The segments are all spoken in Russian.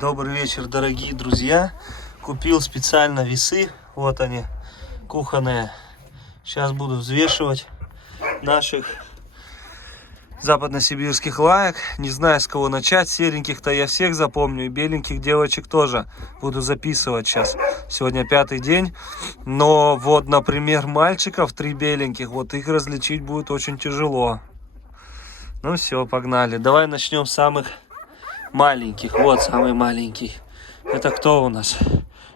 Добрый вечер, дорогие друзья. Купил специально весы. Вот они, кухонные. Сейчас буду взвешивать наших западносибирских лаек. Не знаю, с кого начать. Сереньких-то я всех запомню. И беленьких девочек тоже буду записывать сейчас. Сегодня 5-й день. Но вот, например, мальчиков 3 беленьких. Вот их различить будет очень тяжело. Ну все, погнали. Давай начнем с самых маленьких. Вот самый маленький. Это кто у нас?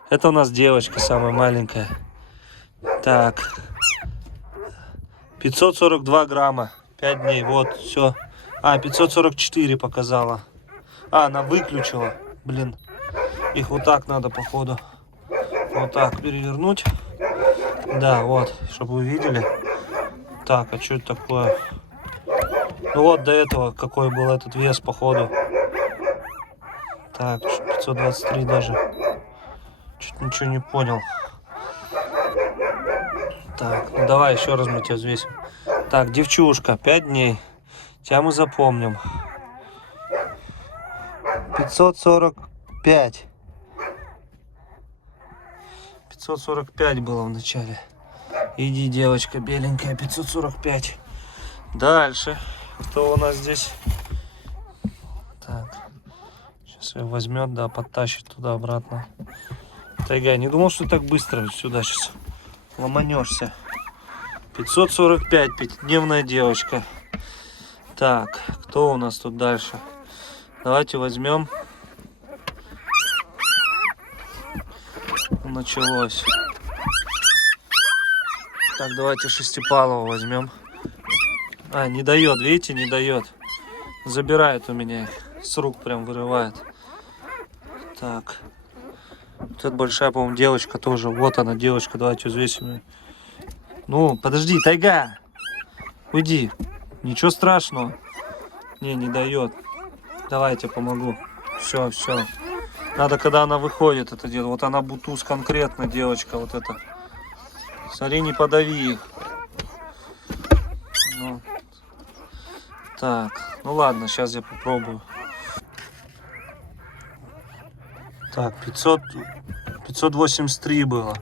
Это у нас девочка самая маленькая. Так. 542 грамма. 5 дней. Вот, все. 544 показала. Она выключила. Блин. Их вот так надо, походу. Вот так перевернуть. Да, вот. Чтобы вы видели. Так, а что это такое? Ну вот до этого какой был этот вес, походу. Так, 523 даже. Чуть ничего не понял. Так, ну давай еще раз мы тебя взвесим. Так, девчушка, 5 дней. Тебя мы запомним. 545. 545 было в начале. Иди, девочка беленькая, 545. Дальше. Кто у нас здесь? Так. Сейчас ее возьмет, да, подтащит туда-обратно. Тайга, не думал, что так быстро сюда сейчас ломанешься. 545, 5-дневная девочка. Так, кто у нас тут дальше? Давайте возьмем. Началось. Так, давайте шестипалого возьмем. Не дает, видите, не дает. Забирает у меня их. С рук прям вырывает. Так. Вот эта большая, по-моему, девочка тоже. Вот она, девочка. Давайте взвесим ее. Ну, подожди, Тайга. Уйди. Ничего страшного. Не дает. Давайте помогу. Все. Надо, когда она выходит, это делать. Вот она бутуз конкретно, девочка. Вот это. Смотри, не подави их. Ну. Так. Ну ладно, сейчас я попробую. Так, 583 было.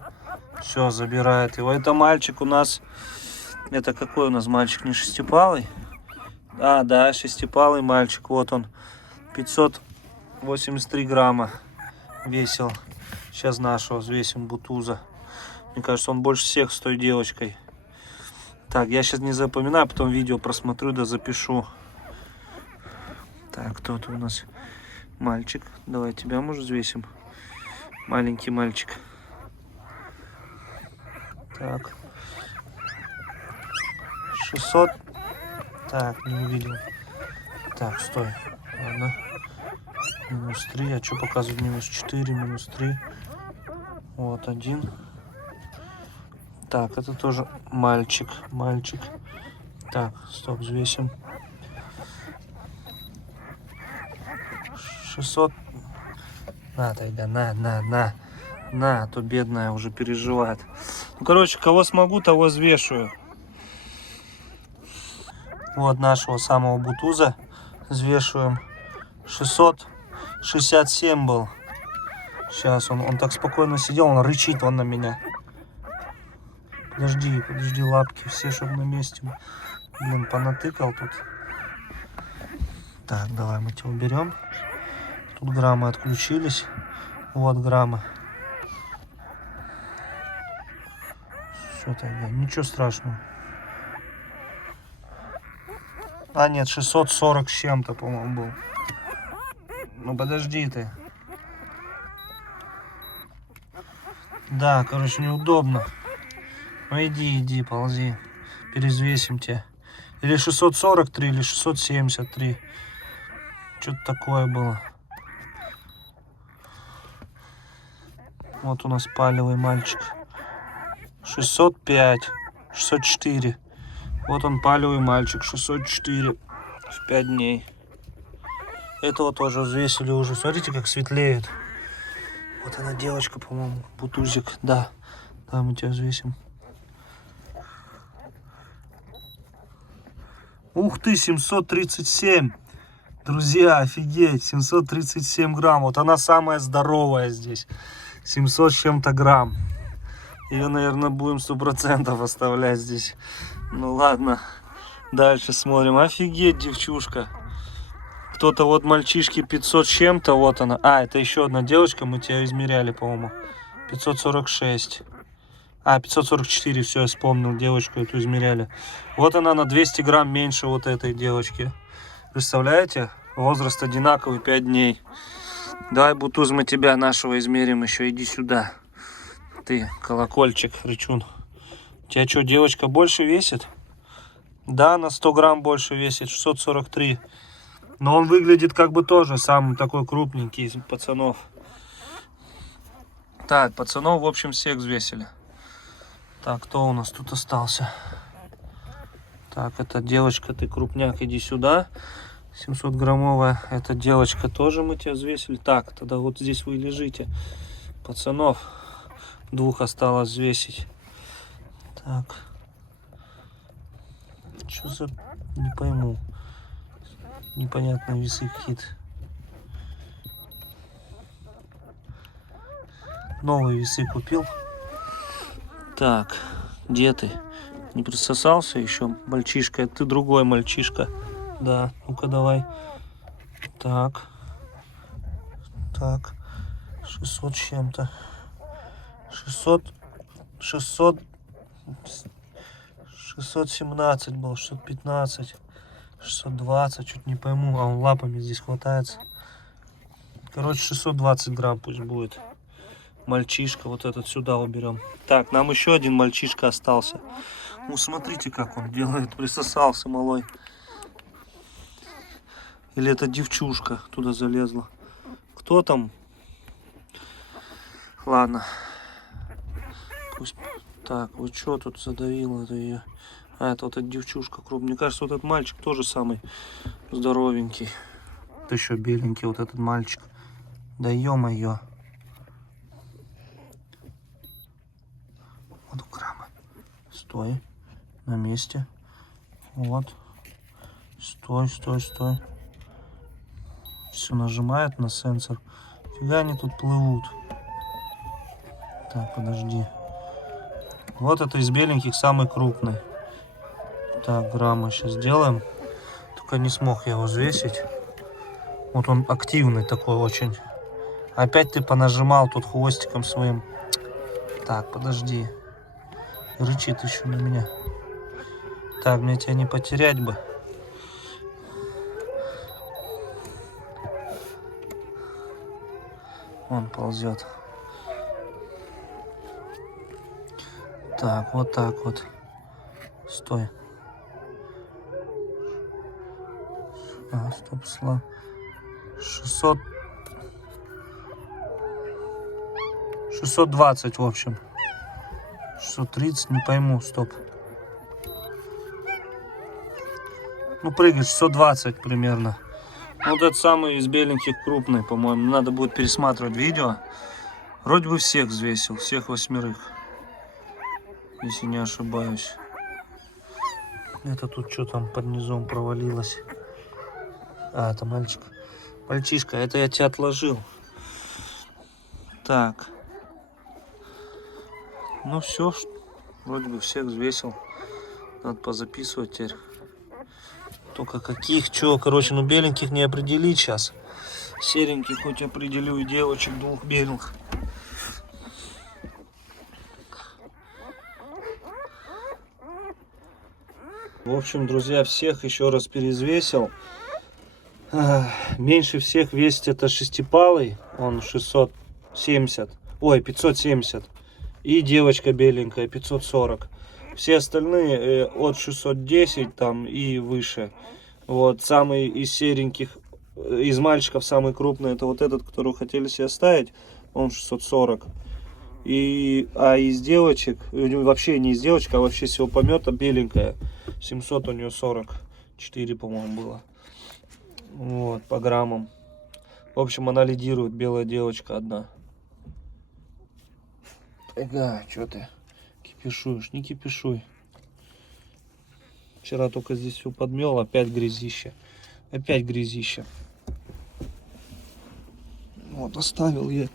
Все, забирает его. Это мальчик у нас. Это какой у нас мальчик? Не шестипалый? Да, шестипалый мальчик. Вот он. 583 грамма весил. Сейчас нашего взвесим бутуза. Мне кажется, он больше всех с той девочкой. Так, я сейчас не запоминаю, потом видео просмотрю, да запишу. Так, кто-то у нас мальчик. Давай тебя, может, взвесим. Маленький мальчик. Так. 600. Так, не увидел. Так, стой. Ладно. Минус 3. А что показывает? Минус 4, минус 3. Вот один. Так, это тоже мальчик. Так, стоп, взвесим. 600. На, Тайга, на, а то бедная уже переживает. Ну, короче, кого смогу, того взвешиваю. Вот нашего самого бутуза взвешиваем. 667 был. Сейчас он так спокойно сидел, он рычит на меня. Подожди, лапки все, чтобы на месте. Блин, понатыкал тут. Так, давай мы тебя уберем. Тут граммы отключились. Вот граммы. Все, тогда ничего страшного. Нет, 640 с чем-то, по-моему, был. Ну подожди ты. Да, короче, неудобно. Ну иди, ползи. Перезвесим тебя. Или 643, или 673. Что-то такое было. Вот у нас палевый мальчик. 605, 604. Вот он, палевый мальчик, 604 в 5 дней. Этого тоже взвесили уже. Смотрите, как светлеет. Вот она, девочка, по-моему, бутузик. Да, мы тебя взвесим. Ух ты, 737. Друзья, офигеть, 737 грамм. Вот она самая здоровая здесь. 700 с чем-то грамм. Ее, наверное, будем 100% оставлять здесь. Ну ладно, дальше смотрим. Офигеть, девчушка. Кто-то вот мальчишки 500 с чем-то, вот она. А, это еще одна девочка, мы тебя измеряли, по-моему. 546. А, 544, все, я вспомнил, девочку эту измеряли. Вот она на 200 грамм меньше вот этой девочки. Представляете? Возраст одинаковый, 5 дней. Давай, Бутуз, мы тебя нашего измерим еще, иди сюда. Ты, колокольчик, рычун. У тебя что, девочка больше весит? Да, на 100 грамм больше весит, 643. Но он выглядит как бы тоже самый такой крупненький из пацанов. Так, пацанов, в общем, всех взвесили. Так, кто у нас тут остался? Так, это девочка, ты крупняк, иди сюда. 700 граммовая. Эта девочка тоже мы тебя взвесили. Так, тогда вот здесь вы лежите. Пацанов двух осталось взвесить. Так. Что за... Не пойму. Непонятные весы какие-то. Новые весы купил. Так, где ты? Не присосался еще, мальчишка? Это ты другой мальчишка. Да, ну-ка давай. Так. Так. 600 с чем-то. 617 был, 615. 620, чуть не пойму. А он лапами здесь хватается. Короче, 620 грамм пусть будет. Мальчишка, вот этот сюда уберем. Так, нам еще один мальчишка остался. Ну, смотрите, как он делает. Присосался, малой. Или это девчушка туда залезла. Кто там? Ладно. Пусть... Так, вот что тут задавило это ее? А, это вот эта девчушка крупная. Мне кажется, вот этот мальчик тоже самый здоровенький. Вот еще беленький вот этот мальчик. Да ё-моё. Вот грамма. Стой. На месте. Вот. Стой, стой, стой. Все нажимает на сенсор. Фига они тут плывут. Так, подожди. Вот это из беленьких самый крупный. Так, грамма сейчас сделаем. Только не смог я его взвесить. Вот он активный такой очень. Опять ты понажимал тут хвостиком своим. Так, подожди. Рычит еще на меня. Так, мне тебя не потерять бы. Он ползет. Так, вот так вот. Стой. А, стоп, слава. 600. 620, в общем. 630, не пойму, стоп. Ну, прыгает 620 примерно. Вот этот самый из беленьких крупный, по-моему. Надо будет пересматривать видео. Вроде бы всех взвесил, всех 8, если не ошибаюсь. Это тут что там под низом провалилось? А, это мальчик. Мальчишка, это я тебя отложил. Так. Ну все, вроде бы всех взвесил. Надо позаписывать теперь. Только каких, чё, короче, ну беленьких не определить сейчас. Сереньких хоть определю и девочек двух белых. В общем, друзья, всех еще раз перезвесил. Меньше всех весит это шестипалый. Он 670. Ой, 570. И девочка беленькая 540. Все остальные от 610 там и выше. Вот самый из сереньких, из мальчиков самый крупный это вот этот, которого хотели себе оставить. Он 640. А из девочек, вообще не из девочек, а вообще всего помета беленькая. 700 у нее 44, по-моему, было. Вот, по граммам. В общем, она лидирует, белая девочка одна. Ага, что ты кипишуешь? Не кипишуй. Вчера только здесь все подмел, опять грязище. Опять грязища. Вот, оставил я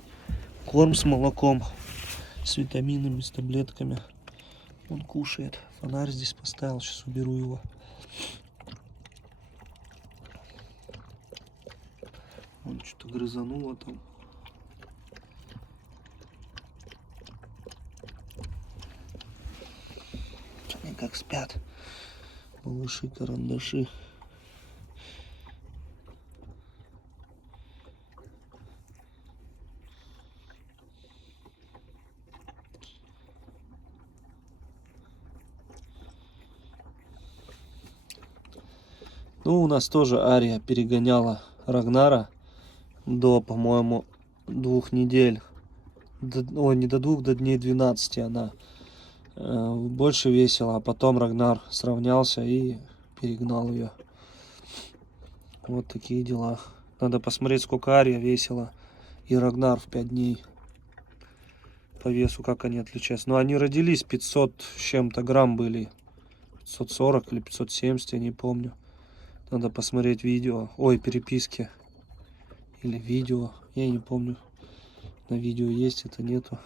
корм с молоком, с витаминами, с таблетками. Он кушает. Фонарь здесь поставил, сейчас уберу его. Он что-то грызануло там. Они как спят. Малыши-карандаши. Ну, у нас тоже Ария перегоняла Рагнара до, по-моему, 2 недель. Ой, не до 2, до дней 12 она больше весила, а потом Рагнар сравнялся и перегнал ее. Вот такие дела. Надо посмотреть, сколько Ария весила и Рагнар в 5 дней. По весу, как они отличаются. Но они родились 500 с чем-то грамм были. 540 или 570, я не помню. Надо посмотреть видео. Ой, переписки. Или видео. Я не помню. На видео есть, это нету.